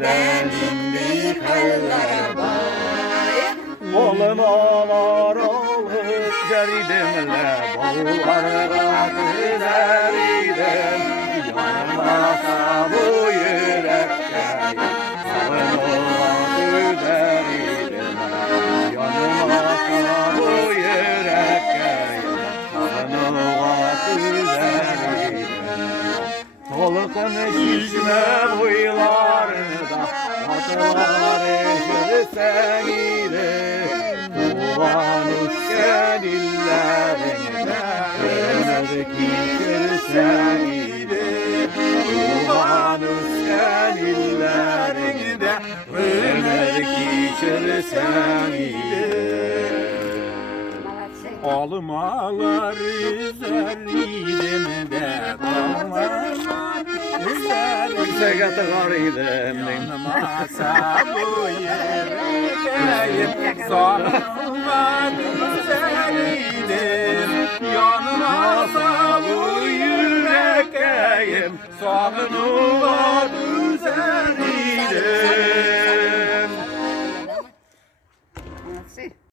bedenimdir hallere bay. Oğlum ağlar alıp ceridimle bağlarına güzelidim. Yanmasa bu yürekte sağın ola güzelidim. Yanmasa bu yürekte sağın ola güzelidim. Solukun şişme boylarında atılar eşirsen idi. Ulan üsken illerinde ömür geçirsen idi. Ulan üsken illerinde ömür geçirsen idi. Almalar üzeriydim de kalmalar üzeriydim. Segat garıydım. Yanmasa bu yüreğim sonuma güzeliydim. Yanmasa bu yüreğim sonuma